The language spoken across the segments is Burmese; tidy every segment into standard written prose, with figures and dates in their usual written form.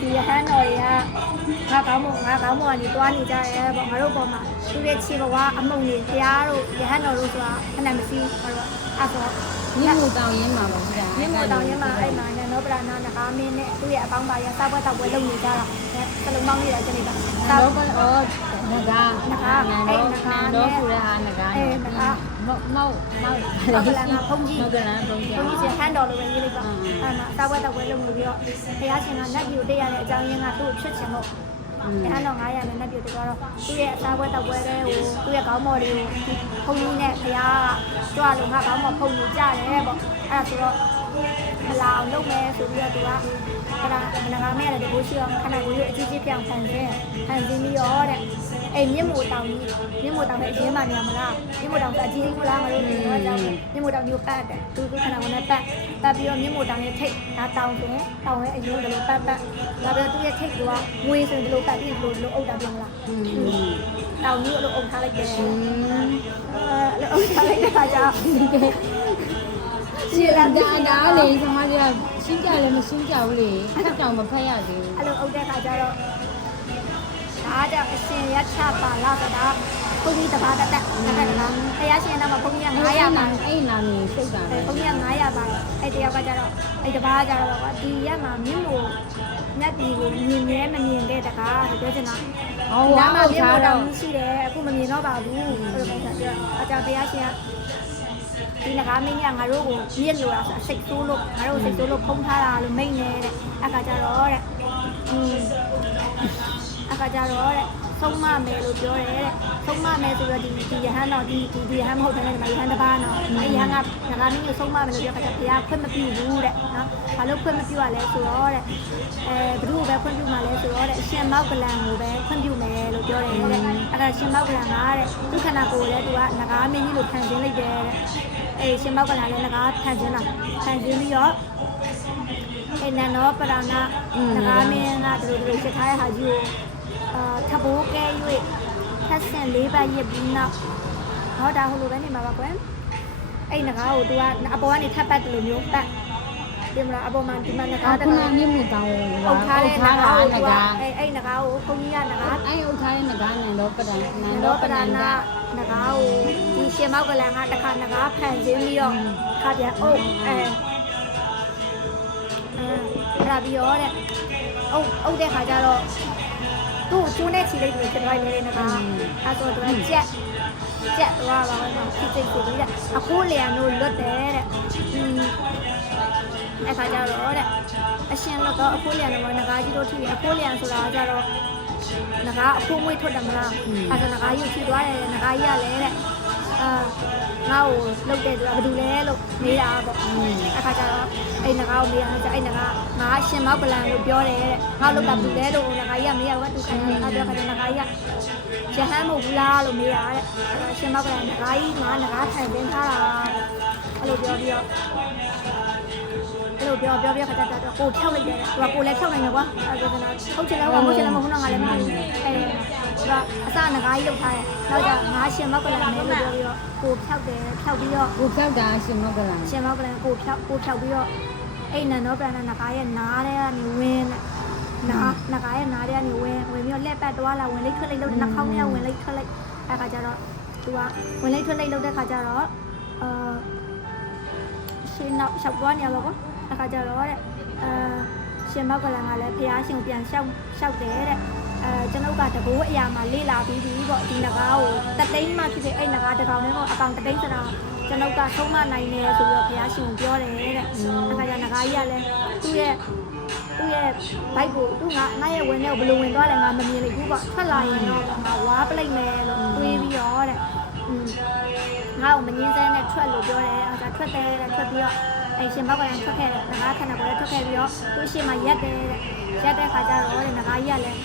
ဒီဟန်တော်တွေကငါကောင်းမို့ကနေတွားနေကြရဲပေါ့ငါတို့ပေါ်မှာသူရဲ့ခြေဘဝအမုံတွေတရားတို့ရဟန်းတော်တို့ဆိုတာအနံမရှိဘာလို့အဲ့တော့ မြင့်မို့တောင်ရင်းမှာပါဗျာ မြင့်မို့တောင်ရင်းမှာအဲ့မှာနန္ဒပရဏနဂါမင်းနဲ့သူ့ရဲ့အပေါင်းပါရစောက်ပွဲတောက်ပွဲလုပ်နေကြတာစလုံးပေါင်းနေတာကျနေပါ တော့ဩနဂါနဂါတော့ဆိုတဲ့ဟာနဂါမောက်ကလန်ကဖုန်ကြီးကဟန်တော်လိုပဲရေးလိုက်ပါအဲ့မှာစောက်ပွဲတောက်ပွဲလုပ်နေပြီးတော့ဘုရားရှင်ကနတ်ပြည်တည့်ရတဲ့အကြောင်းရင်းကသူ့ကိုချွတ်ချင်လို့အဲ့တော့900နဲ့နတ်ပြည်တော့သူ့ရဲ့အစားပွဲတောက်ပွဲတဲ့ဟိုသူ့ရဲ့ခေါင်းမော်တွေကိုဖုန်ကြီးနဲ့ဘုရားကကြွလို့ငါခေါင်းမော်ဖုန်ကြီးကြတယ်ပေါ့အဲ့ဒါဆိုတော့မလာအောင်လုပ်မယ်ဆိုပြီးတော့သူကအဲ့ဒါငါမဲရတယ်ဒီကိုရှိအောင်ခဏကိုအကြီးကြီးပြောင်းဖန်ဆင်းပြီးရောတဲ့အဲ့မြင့်မို့တောင်ရဲ့အရင်မှနေရမလားမြင့်မို့တောင်ကအကြီးကြီးမလားမလို့တော့ကြောင်းမြင့်မို့တောင်မျိုးပတ်တယ်သူခဏကိုနဲ့ပတ်ပြီးတော့မြင့်မို့တောင်ရဲ့ထိတ်ဒါတောင်ဆိုရင်တောင်ရဲ့အရင်ကလေးပတ်ဒါပြီးတော့သူ့ရဲ့ထိတ်ကငွေဆိုရင်ဒီလိုပတ်ပြီးဒီလိုအုပ်တာပြောမလားတောင်မျိုးအဲ့လိုအုပ်ထားလိုက်တယ်အဲ့လိုအုပ်ထားလိုက်တဲ့အခါကျရှင်းလာကြတာလေကျွန်မတို့ရှင်းကြလည်းမရှင်းကြဘူးလေအဲ့ကြောင့်မဖတ်ရသေးဘူးအဲ့လိုအုပ်တဲ့အခါကျတော့ဒါကြောင့်အရှင်ရချပါလာတာဘုန်းကြီးတပါးတက်လားတရားရှင်တော့ဘုန်းကြီးက900ပါအဲ့နာမည်စိတ်တာပဲဘုန်းကြီးက900ပါအဲ့တယောက်ကကျတော့အဲ့တပါးကျတော့ကွာဒီရက်မှာမြင့်မို့ညက်ဒီကိုမြင်မြဲမမြင်တဲ့တကားပြောချင်တာဒီနားမှာမြင့်မို့တောင်ရှိတယ်အခုမမြင်တော့ပါဘူးအဲ့လိုပုံစံပြောအကြောင်းတရားရှင်ကဒီနဂါမင်းကငါတို့ကိုမြင့်လို့တာစိတ်ဆိုးလို့ငါတို့စိတ်ဆိုးလို့ဖုံးထားတာလို့မိတ်နေတဲ့အခါကျတော့တဲ့အခါကျတော့တဲ့ဆုံးမမယ်လို့ပြောတယ်တဲ့ဆုံးမမယ်ဆိုတော့ဒီရဟန်းတော့ဒီရဟန်းမဟုတ်တယ်မှာရဟန်းတစ်ပါးနော်အဲ့ရဟန်းကငါကမင်းကိုဆုံးမမယ်လို့ပြောခါကျဘုရားခွင့်မပြုဘူးတဲ့နော်ဘာလို့ခွင့်မပြုရလဲဆိုတော့တဲ့ဘ누구ပဲခွင့်ပြုမှာလဲဆိုတော့တဲ့အရှင်မောက်ကလန်ကိုပဲခွင့်ပြုမယ်လို့ပြောတယ်တဲ့အဲ့ဒါရှင်မောက်ကလန်ကတဲ့ဒုက္ခနာကိုလည်းသူကငကားမင်းကြီးလို့ခံစင်းလိုက်တယ်တဲ့အဲ့ရှင်မောက်ကလန်လည်းငကားခံစင်းပြီးတော့အဲ့နန္ဒောပရဏငကားမင်းကတို့ချက်ထားတဲ့ဟာကြီးကိုထဘိုးကဲ၍ထက်ဆင်၄ပါးရစ်ပြီးနောက်ဟောဒါဟိုလိုပဲနေမှာပါကွယ်အဲ့ငကားကိုသူကအပေါ်ကနေထပ်ပတ်တယ်လို့မျိုးပတ်ပြင်မလားအပေါ်မှာဒီမှာငကားတကားမြင့်မို့တောင်အုပ်ထားတဲ့ငကားကိုအဲ့ငကားကိုဘုန်းကြီးကငကားအဲ့အုပ်ထားတဲ့ငကားနန္ဒောပဒနာနန္ဒောပဒနာငကားကိုဒီရှင်မောက်ကလန်ကတခါငကားဖန်ဆင်းပြီးတော့ခါပြန်အုပ်အဲ့ဒါပြီးတော့တဲ့အုပ်တဲ့ခါကျတော့သူ့ကျိုးနဲ့ချီလိုက်တယ်ဖြစ်သွားတယ်နဂါအဲ့ဆိုတော့ကြက်သွားပါတော့ဖြစ်စိတ်ကိုပြီးတဲ့အခုလျံတို့လွတ်တယ်တဲ့အဲ့ခါကျတော့တဲ့အရှင်လွတ်တော့အခုလျံတော့နဂါကြီးတို့ထိတယ်အခုလျံဆိုတာကျတော့နဂါအခုမွေးထွက်တယ်မလားအဲ့ဆိုနဂါကြီးထိသွားတယ်နဂါကြီးကလည်းတဲ့ငါ့ကိုလှုပ်တယ်ဆိုတာဘာလို့လဲလို့မေးတာပေါ့အခါကျတော့အဲ့ငါ့ကိုမေးတာကျအဲ့ငါအရှင်မောက်ကလန်လို့ပြောတယ်တဲ့ငါ့လှုပ်တာဘာလို့လဲလို့ငါကြီးကမေးရတော့သူခိုင်းတယ်အဲ့တော့ခါကျငါကြီးကရဟန်းမဟုတ်ဘူးလားလို့မေးတာတဲ့အဲ့အရှင်မောက်ကလန်ငါကြီးငါထိုင်ပင်းထားတာအဲ့လိုပြောပြီးတော့အဲ့လိုပြောခါကျတော့ကိုဖြောက်လိုက်တယ်သူကကိုလည်းဖြောက်နိုင်တယ်ကွာအဲ့ဒါကဟုတ်ချင်လားမဟုတ်ချင်လားမဟုတ်တော့ငါလည်းမသိဘူးအဲ့ဒါအစငကားကြီးလောက်ထားတယ်နောက်ကျငါရှင်မောက်ကလန်နဲ့ပြောပြီးတော့ကိုဖြောက်တယ်ဖြောက်ပြီးတော့ကိုဖြောက်တာရှင်မောက်ကလန်ကိုဖြောက်ပြီးတော့အဲ့နန္ဒောပရဏငကားရဲ့နားထဲကနေဝင်ငကားရဲ့နားထဲကနေဝင်ပြီးတော့လက်ပတ်သွားလာဝင်လိုက်ထွက်လိုက်လို့နှာခေါင်းထဲဝင်လိုက်ထွက်လိုက်အဲ့ခါကျတော့သူကဝင်လိုက်ထွက်လိုက်လုပ်တဲ့ခါကျတော့ရှင်နောက်လျှောက်သွားနေရပါကွာအခါကျတော့တဲ့ရှင်မောက်ကလန်ကလည်းဖះရှင်ကိုပြန်လျှောက်တယ်တဲ့ကျွန်ုပ်ကတဘိုးအရာမှာလေ့လာပြီးပြီပေါ့ဒီနဂါးကိုတသိန်းမှဖြစ်ဖြစ်အဲ့နဂါးတစ်ကောင်နဲ့ပေါ့အကောင်တသိန်းဆိုတာကျွန်ုပ်ကဆုံးမနိုင်တယ်ဆိုပြီးတော့ဖះရှင်ကိုပြောတယ်တဲ့အခါကျနဂါးကြီးကလည်းသူ့ရဲ့ဘိုက်ကိုသူငါရဲ့ဝင်ထဲကိုဘယ်လိုဝင်သွားလဲငါမမြင်လိုက်ဘူးပေါ့ထွက်လာရင်တော့ငါဝါပလိုက်မယ်လို့တွေးပြီးတော့တဲ့ငါ့ကိုမငင်းစဲနဲ့ထွက်လို့ပြောတယ်အခါထွက်တယ်တဲ့ထွက်ပြီးတော့အဲ့ရှင်မောက်ကလည်းထွက်ခဲ့တယ်ငါခဏပေါ်လည်းထွက်ခဲ့ပြီးတော့သူ့ရှင်မှာရက်တဲ့ခါကျတော့တဲ့ငါကြီးကလည်း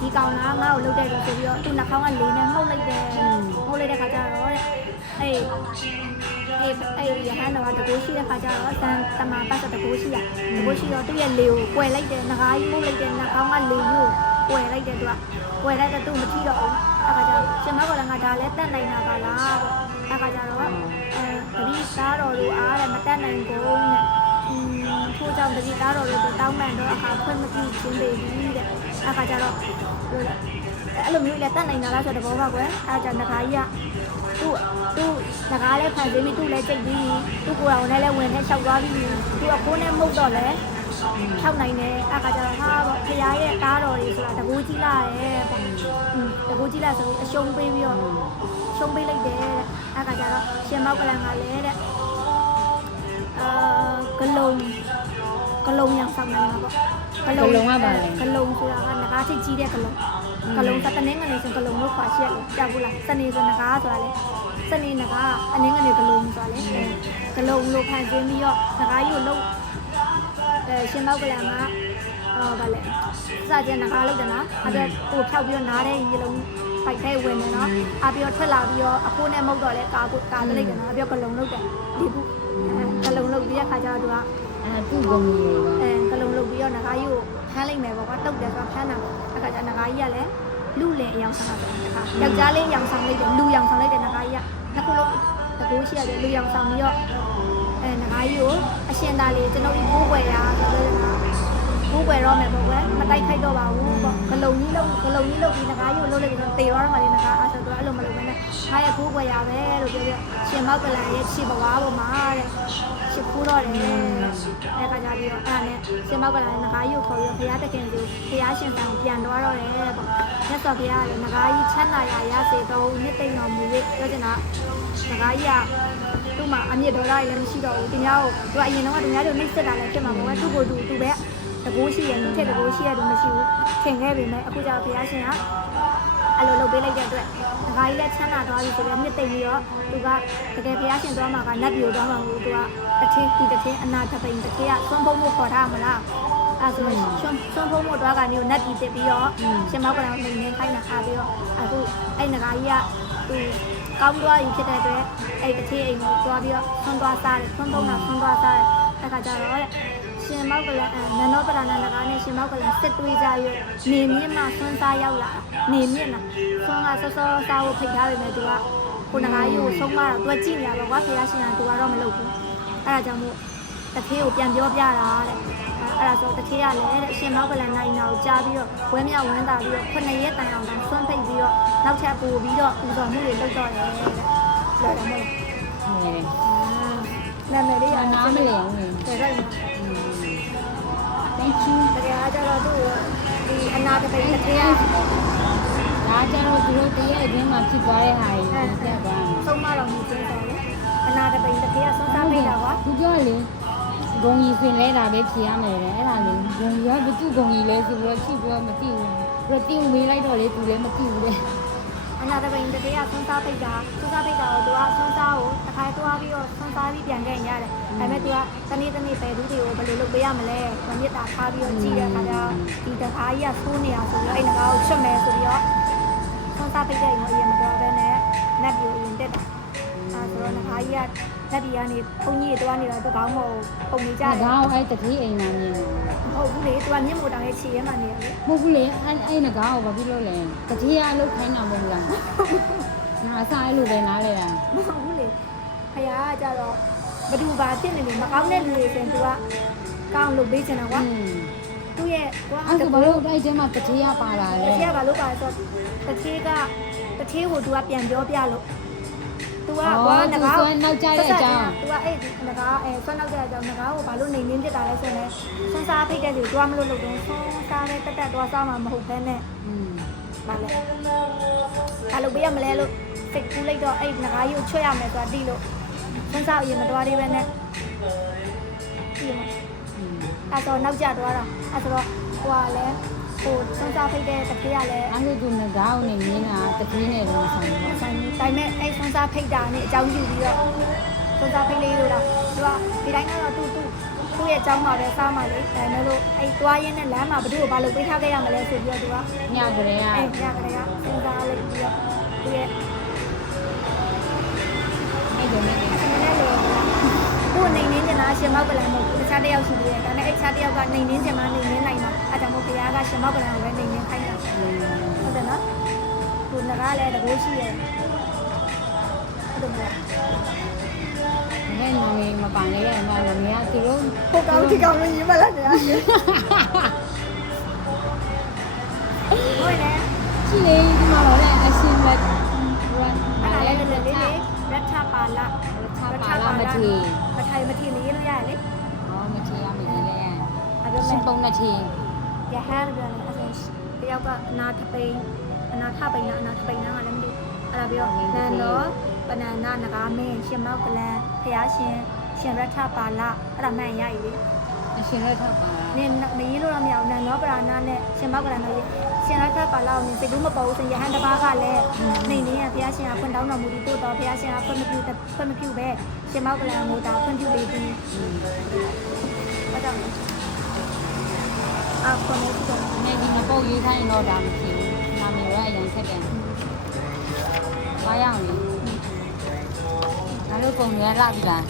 ဒီကောင်လားငါ့ကိုလှုပ်တဲ့လို့ဆိုပြီးတော့သူ့နှာခေါင်းကလေးနဲ့မှုတ်လိုက်တဲ့ခါကျတော့တဲ့အဲ့ရဟန်းတော်ကတကိုးရှိတဲ့ခါကျတော့တမပတ်တကိုးရှိတော့သူ့ရဲ့လေကိုကွယ်လိုက်တယ်ငါကြီးမှုတ်လိုက်တဲ့နှာခေါင်းကလေကိုကွယ်လိုက်တယ်သူကကွယ်လိုက်တဲ့သူ့မထီတော့ဘူးအခါကျတော့ရှင်မောက်ကလည်းငါဒါလည်းတတ်နိုင်တာပါလားပေါ့အခါကျတော့တတိသားတော်တို့အားတဲ့မတတ်နိုင်ကုန်တဲ့ ထိုးကြောင့်တတိသားတော်တို့တောင်းပန်တော့အခါဖွင့်မကြည့်ချင်းပေပြီတဲ့အခါကျတော့အဲ့လိုမျိုးလည်းတတ်နိုင်တာလားဆိုတော့ဘောပါကွယ်အဲ့ဒါငကားကြီးကသူ့ငကားလည်းဖန်ဆင်းပြီးသူ့လည်းကြိတ်ပြီးသူ့ကိုယ်တော်နဲ့လည်းဝင်နဲ့လျှောက်သွားပြီးသူအခိုးနဲ့မှုတ်တော့လည်းထောက်နိုင်တယ်အခါကျတော့ဟာပေါ့ဖရားရဲ့သားတော်တွေဆိုတာတကူကြီးလာတယ်ပေါ့တကူကြီးလာဆိုအရှုံးပေးပြီးတော့ရှုံးပေးလိုက်တယ်တဲ့အခါကျတော့ရှင်မောက်ကလန်ကလည်းတဲ့ဂလုံးရောင်ဆောင်နေမှာပေါ့ဂလုံးကပါလေဂလုံးဆိုတာကငကားထိတ်ကြီးတဲ့ဂလုံးကတနင်္ဂနွေဆိုဂလုံးလို့ခွာရှိရလို့ကြောက်ဘူးလားစနေဆိုငကားဆိုတာလေစနေငကားအနည်းငယ်ဂလုံးဆိုတာလေဂလုံးလို့ဖန်ဆင်းပြီးတော့ငကားကြီးကိုလုံးရှင်မောက်ကလန်ကဗာလေစာကျန်ငကားလောက်တယ်နော်အဲ့ဒါကိုဖြောက်ပြီးတော့နားတဲ့ရေလုံးပိုက်ထဲဝင်တယ်နော်အပြီးတော့ထွက်လာပြီးတော့အဖိုးနဲ့မုတ်တော့လဲကာတလိုက်တယ်နော်အပြီးတော့ဂလုံးလောက်တယ်ဒီဘူးဂလုံးလောက်ပြီးတဲ့ခါကျတော့သူကသူ့ကုံကြီးဂလုံးလုပ်ပြီးတော့ငကားကြီးကိုဖမ်းလိုက်မယ်ပေါ့ကွာတုတ်တယ်ဆိုတော့ဖမ်းတာအခါကျငကားကြီးကလည်းလူလင်အယောင်ဆောင်တာတခါယောက်ျားလေးရောင်ဆောင်လိုက်တယ်လူရောင်ဆောင်လိုက်တယ်ငကားကြီးကနှစ်ခုလုံးတကူရှိရတယ်လူရောင်ဆောင်ပြီးတော့ငကားကြီးကိုအရှင်သားလေးကျွန်တော်ဒီကိုးွယ်ရဆိုတော့ကိုးွယ်တော့မယ်ပေါ့ကွယ်မတိုက်ခိုက်တော့ပါဘူးပေါ့ဂလုံးကြီးလုပ်ပြီးငကားကြီးကိုလုပ်လိုက်ပြီးတော့တေရောတော့မှလေငကားအဲ့ဆိုတော့အဲ့လိုမလုပ်ဘဲနဲ့ခါရဲ့ကိုးွယ်ရပဲလို့ပြောပြရှင်မောက်ကလန်ရဲ့ခြေပွားပေါ်မှာတဲ့ချစ်ဖူးတော့တယ်အဲ့ခါကျပြီးတော့အဲ့ဒါနဲ့ရှင်မောက်ကလည်းငကားကြီးကိုခေါ်ပြီးတော့ဘုရားတခင်စီဘုရားရှင်တန်ကိုပြန်သွားတော့တယ်ပေါ့မြတ်စွာဘုရားကလည်းငကားကြီးချမ်းသာရစေတော့နှစ်သိမ့်တော်မူ၍ပြောချင်တာငကားကြီးကသူ့မှာအမြင့်ဒေါ်လာလည်းမရှိတော့ဘူးသူများကိုသူကအရင်တော့သူများတို့နှိမ့်ဆက်တာလည်းဖြစ်မှာပေါ့သူ့ကိုသူပဲတကူရှိရင်တစ်တကူရှိရတယ်မရှိဘူးထင်ခဲ့ပေမဲ့အခုကျတော့ဘုရားရှင်ကအဲ့လိုလုပ်ပေးလိုက်တဲ့အတွက်ငကားကြီးလည်းချမ်းသာသွားပြီဆိုတော့နှစ်သိမ့်ပြီးတော့သူကတကယ်ဘုရားရှင်သွားမှာကနတ်ပြည်သွားမှာမဟုတ်သူကတထေးအနာတပိန်တထေးကသွန်းဖုံးဖို့ခေါ်ထားမလားအဲ့ဆိုရင်သွန်းဖုံးဖို့တွားကနေနတ်ပြည်တက်ပြီးတော့ရှင်မောက်ကလည်းနေခိုင်းတာအားပြီးတော့အခုအဲ့ငကားကြီးကသူကောင်းသွားပြီဖြစ်တဲ့အတွက်အဲ့တထေးအိမ်ကိုတွားပြီးတော့သွန်းသွားစားတယ်သွန်းဖုံးတာသွန်းသွားစားတယ်အဲ့ခါကျတော့ရှင်မောက်ကလည်းနန္ဒောပရဏနဂါနဲ့ရှင်မောက်ကလည်းစစ်တွေးကြရွနေမြင့်မှဆွန်းစားရောက်လာနေမြင့်လားဆွန်းကစောစောစားဖို့ဖိတ်ထားပေမဲ့သူကကိုနဂါကြီးကိုဆုံးမတော့သူကကြည့်နေရတော့ကွာဖခင်ရှင်ကသူကတော့မလုပ်ဘူးအဲ့ဒါကြောင့်မို့တထေးကိုပြန်ပြောပြတာတဲ့အဲ့ဒါဆိုတထေးကလည်းတဲ့ရှင်မောက်ကလည်းနိုင်နာကိုကြားပြီးတော့ဝဲမြောက်ဝမ်းသာပြီးတော့9ရက်တိုင်အောင်ဆွန်းဖိတ်ပြီးတော့နောက်ချက်ပို့ပြီးတော့ပူဇော်မှုတွေလုပ်တော့တယ်တဲ့လွယ်တယ်မဟုတ်နာမည်လေးကနားမလည်ဘူးတဲ့ရိုက်မှာ Thank you တကယ်အားကြတော့သူ့ဒီအနာတပိန်တထေးကဒါကြတော့သူတို့တရက်အတွင်းမှာဖြစ်သွားတဲ့ဟာကြီးပြတ်သွားတယ်ဆုံးမတော်မူခြင်းတယ်လေအနာတပိန်တထေးကဆုံးစားပေးတာကွာသူပြောလေဂုံကြီးပြင်လဲတာပဲဖြေရမယ်လေအဲ့ဒါလေဂုံကြီးကဘသူဂုံကြီးလဲဆိုတော့ကြည့်ပြီးတော့မသိဘူးပြီးတော့တိမေးလိုက်တော့လေသူလည်းမသိဘူးလေအနာတပိန်တထေးကဆုံးစားပိတ်တာကိုသူကဆုံးစားကိုတစ်ခါသွားပြီးတော့ဆုံးစားပြီးပြန်ခဲ့ရတယ်ဒါပေမဲ့သူကတနေ့ပဲသူတွေကိုဘယ်လိုလုပ်ပေးရမလဲမမြစ်တာထားပြီးတော့ကြည့်တဲ့အခါကျဒီတခါကြီးကသိုးနေတာဆိုပြီးအဲ့ငါကိုချွတ်မယ်ဆိုပြီးတော့ဆုံးစားပိတ်တဲ့အိမ်ကိုအရင်မတော်ဘဲနဲ့နတ်ပြည်ကိုရင်တက်တာဆိုတော့ငါကြီးကလက်ပြည်ကနေဘုံကြီးတွေတွားနေတာသူကောင်းမဟုတ်ပုံနေကြတယ်ငါ့ကိုအဲ့တတိအိမ်မှာမြင်မဟုတ်ဘူးလေသူကမြင့်မို့တောင်ရဲ့ခြေထဲမှာနေရတယ်မဟုတ်ဘူးလေအဲ့ငါ့ကိုဘာဖြစ်လို့လဲတတိအလုပ်ခိုင်းတာမဟုတ်လားငါအစားအဲ့လိုပဲနားလဲတာမဟုတ်ဘူးလေဖခင်ကကြတော့ဘသူပါဖြစ်နေလို့မကောင်းတဲ့လူတွေဆိုရင်သူကကောင်းလုပ်ပေးချင်တာကွာသူ့ရဲ့ကွာအဲ့ဒါဘာလို့အဲ့ကျမှတတိယပါလာလဲတတိယဘာလို့ပါလဲဆိုတော့တတိယကိုသူကပြန်ပြောပြလို့သူကကွာငကားနောက်ကြတဲ့အကြောင်းသူကအဲ့ငကားဆွမ်းနောက်တဲ့အကြောင်းငကားကိုဘာလို့နေနေပြစ်တာလဲဆိုရင်ဆွမ်းစားဖိတ်တဲ့လူသူကမလို့လုပ်တော့ဆွမ်းစားတဲ့တက်သွားစားမှာမဟုတ်ဘဲနဲ့ဗာလဲဘာလို့ပေးရမလဲလို့စိတ်ကူးလိုက်တော့အဲ့ငကားကြီးကိုချွတ်ရမယ်ဆိုတာသိလို့ဆွမ်းစားအရင်မတွားသေးပဲနဲ့ဒီမှာအဲ့တော့နောက်ကျသွားတာအဲ့ဆိုတော့ဟိုကလည်းဟိုဆွမ်းစားဖိတ်တဲ့တတိယလည်းအဲ့လိုသူငကားကိုနေမြင်တာတတိနဲ့လုံးဆိုင်တယ်ဒါပေမဲ့အဲ့ဆွမ်းစားဖိတ်တာနဲ့အကြောင်းပြုပြီးတော့ဆွမ်းစားဖိတ်လေးလို့လားသူကဒီတိုင်းကတော့သူ့ရဲ့အကြောင်းမှာပဲစားမှလေဒါနဲ့လို့အဲ့သွားရင်းနဲ့လမ်းမှာဘယ်သူ့ကိုဘာလို့ပေးထားခဲ့ရမလဲဆိုပြီးတော့သူကညကလေးကအဲ့ညကလေးကစဉ်းစားလိုက်ပြီးတော့သူရဲ့အဲ့လိုနဲ့သူ့နေနေချင်တာရှင်မောက်ကလန်မဟုတ်ဘူးတခြားတစ်ယောက်ရှိသေးတယ်ဒါနဲ့အဲ့တခြားတစ်ယောက်ကနေနေချင်မှနေနေနိုင်တာအဲ့ဒါမို့ဘုရားကရှင်မောက်ကလန်ကိုပဲနေနေခိုင်းတာဟုတ်တယ်နော်သူငကားလည်းတကိုးရှိရဲ့ဟုတ်တယ် အဲ့နာမည်မပိုင်လေးရဲ့နာမည်ကသူတို့ ဟိုကောင်ဒီကောင်လို့ရေးမလားညာဟုတ်တယ် ရှိလေဒီမှာတော့လည်းအရှင်လက် အဲ့ဒါလည်းလေလေရထပါလာ ပါလာမထေ မထိုင်မထီလေးလို့ရတယ်လေ ဟောမထေရမကြီးလေ အဲ့ဒါ ရှင် မဲ့ ပုံနဲ့ထေ ရဟန်းပြောတယ်အဲ့ဒါတယောက်ကအနာထပိန်အနာထပိန်လားအနာထပိန်လားလည်းမသိအဲ့ဒါပြောနန်တော့ပနန္နာနဂါမင်းရှင်မောက်ကလန်ဖျားရှင်ရှင်ရထပါလာအဲ့ဒါမှန်ရည်လေ အရှင်လက်ထပါလာ နင်မရေးလို့တော့မရဘူးနန်တော့ပရာနာနဲ့ရှင်မောက်ကလန်နဲ့ရှင်ရထပါလာကိုနင်စိတ်ကူးမပေါ်ဘူးဆိုရဟန်းတစ်ပါးကလည်းနေနေရဖျားရှင်ကဖွင့်တောင်းတော်မူပြီးတို့တော့ဖျားရှင်ကဖွင့်မပြုပဲရှင်မောက်ကလန်ကိုဒါဖွင့်ပြုပေးပြီးဟုတ်တော့အခုနေတော့ နေဒီမပုတ်ရေးခိုင်းတော့ဒါမရှိဘူးနာမည်ကအရင်ဆက်တယ်ဘာရအောင်လဲငါတို့ပုံရလာပြီလား